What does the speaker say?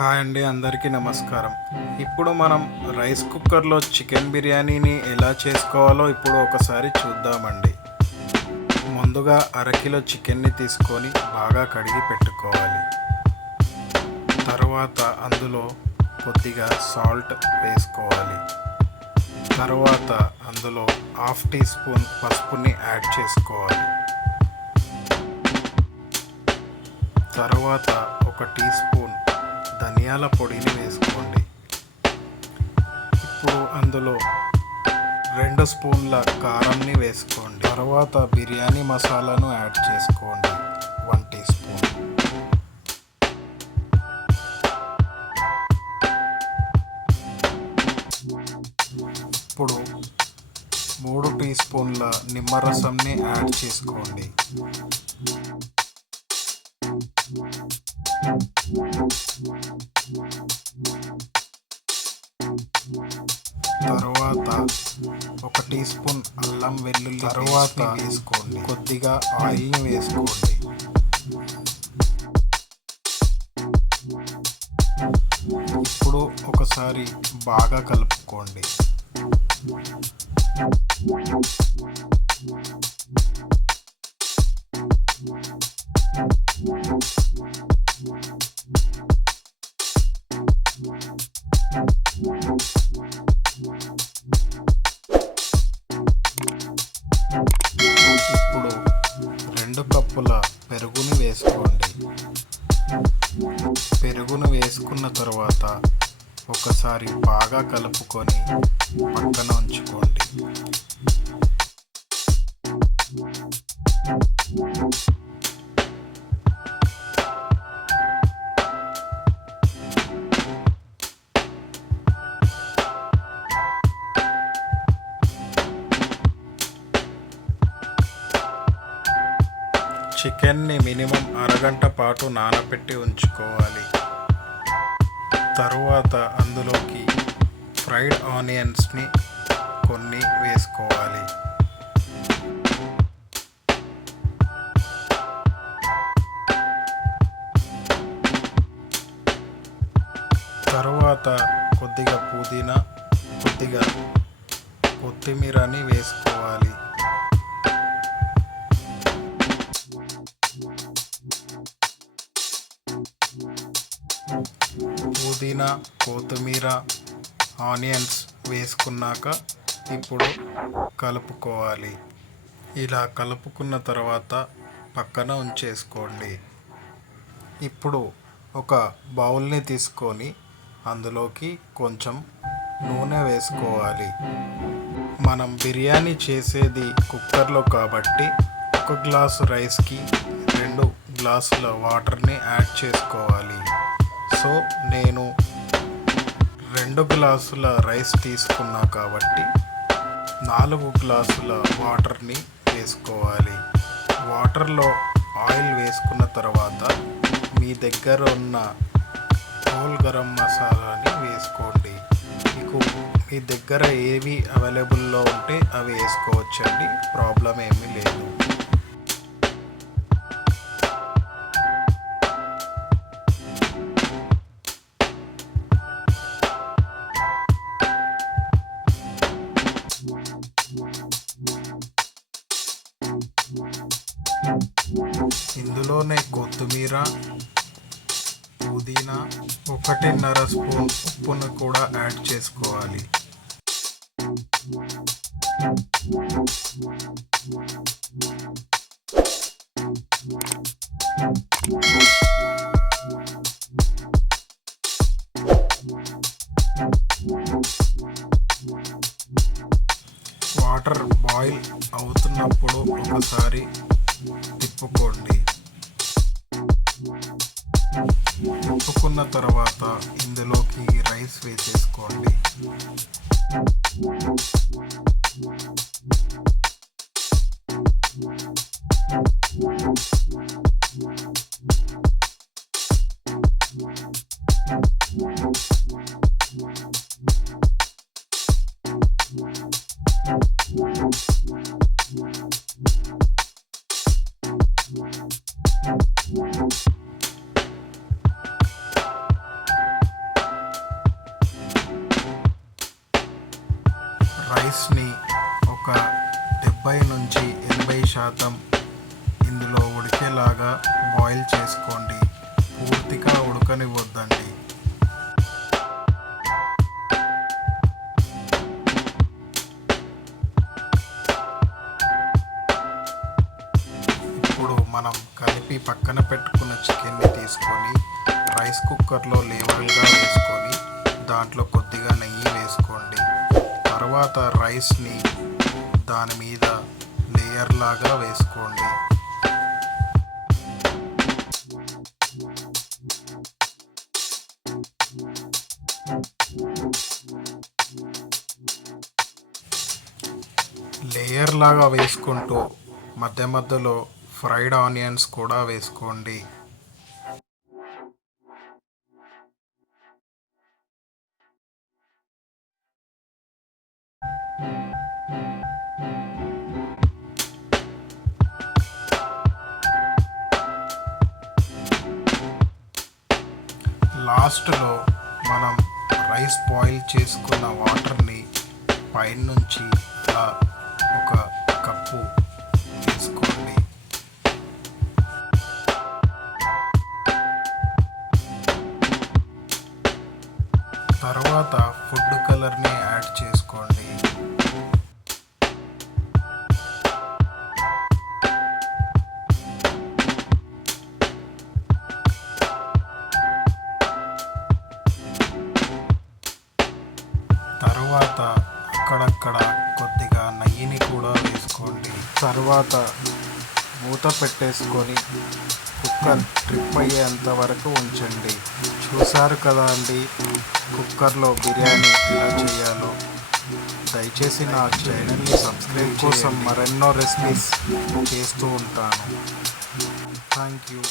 Hi అండి అందరికీ నమస్కారం. ఇప్పుడు మనం రైస్ కుక్కర్లో చికెన్ బిర్యానీని ఎలా చేసుకోవాలో ఇప్పుడు ఒకసారి చూద్దామండి. ముందుగా అరకిలో చికెన్ని తీసుకొని బాగా కడిగి పెట్టుకోవాలి. తర్వాత అందులో కొద్దిగా సాల్ట్ వేసుకోవాలి. తర్వాత అందులో హాఫ్ టీ స్పూన్ పసుపుని యాడ్ చేసుకోవాలి. తర్వాత ఒక టీ స్పూన్ ధనియాల పొడిని వేసుకోండి. ఇప్పుడు అందులో రెండు స్పూన్ల కారంని వేసుకోండి. తర్వాత బిర్యానీ మసాలాను యాడ్ చేసుకోండి. One teaspoon. ఇప్పుడు మూడు టీ స్పూన్ల నిమ్మరసంని యాడ్ చేసుకోండి. టీ స్పూన్ అల్లం వెల్లుల్లి తరువాత వేసుకోండి. కొద్దిగా ఆయిల్ని వేసుకోండి. ఇప్పుడు ఒకసారి బాగా కలుపుకోండి. రెండు కప్పుల పెరుగుని వేసుకోండి. పెరుగును వేసుకున్న తర్వాత ఒకసారి బాగా కలుపుకొని పక్కన ఉంచుకోండి. చికెన్ని మినిమం అరగంట పాటు నానబెట్టి ఉంచుకోవాలి. తరువాత అందులోకి ఫ్రైడ్ ఆనియన్స్ని కొన్ని వేసుకోవాలి. తరువాత కొద్దిగా పుదీనా కొద్దిగా కొత్తిమీరని వేసుకోవాలి. పుదీనా కొత్తిమీర ఆనియన్స్ వేసుకున్నాక ఇప్పుడు కలుపుకోవాలి. ఇలా కలుపుకున్న తర్వాత పక్కన ఉంచేసుకోండి. ఇప్పుడు ఒక బౌల్ని తీసుకొని అందులోకి కొంచెం నూనె వేసుకోవాలి. మనం బిర్యానీ చేసేది కుక్కర్లో కాబట్టి ఒక గ్లాసు రైస్కి రెండు గ్లాసుల వాటర్ని యాడ్ చేసుకోవాలి. సో నేను రెండు గ్లాసుల రైస్ తీసుకున్నా కాబట్టి నాలుగు గ్లాసుల వాటర్ని వేసుకోవాలి. వాటర్లో ఆయిల్ వేసుకున్న తర్వాత మీ దగ్గర ఉన్న హోల్ గరం మసాలాని వేసుకోండి. మీకు మీ దగ్గర ఏవి అవైలబుల్లో ఉంటే అవి వేసుకోవచ్చండి. ప్రాబ్లం ఏమీ లేదు. ఇందులోనే కొత్తిమీర పుదీనా ఒకటిన్నర స్పూన్ ఉప్పును కూడా యాడ్ చేసుకోవాలి. వాటర్ బాయిల్ అవుతున్నప్పుడు ఒకసారి తిప్పుకోండి. తిప్పుకున్న తర్వాత ఇందులోకి రైస్ వేసేసుకోండి. రైస్ని ఒక డెబ్బై నుంచి ఎనభై శాతం ఇందులో ఉడికేలాగా బాయిల్ చేసుకోండి. పూర్తిగా ఉడకనివ్వద్దండి. ఇప్పుడు మనం కలిపి పక్కన పెట్టుకున్న చికెన్ని తీసుకొని రైస్ కుక్కర్లో లేవల్గా వేసుకొని దాంట్లో కొద్దిగా నెయ్యి వేసుకోండి. తర్వాత రైస్ని దాని మీద లేయర్ లాగా వేసుకోండి. లేయర్ లాగా వేసుకుంటూ మధ్య మధ్యలో ఫ్రైడ్ ఆనియన్స్ కూడా వేసుకోండి. లాస్ట్లో మనం రైస్ బాయిల్ చేసుకున్న వాటర్ని పైనుంచి అలా ఒక కప్పు తీసుకోండి తర్వాత ఫుడ్ కలర్ని యాడ్ చేసుకోండి. తర్వాత అక్కడక్కడ కొద్దిగా నెయ్యిని కూడా వేసుకోండి తర్వాత మూత పెట్టేసుకొని కుక్కర్ ట్రిప్ అయ్యేంత వరకు ఉంచండి. చూసారు కదా అండి కుక్కర్లో బిర్యానీ ఎలా చేయాలో? దయచేసి నా ఛానల్ని సబ్స్క్రైబ్ కోసం మరెన్నో రెసిపీస్ చేస్తూ ఉంటాను. Thank you.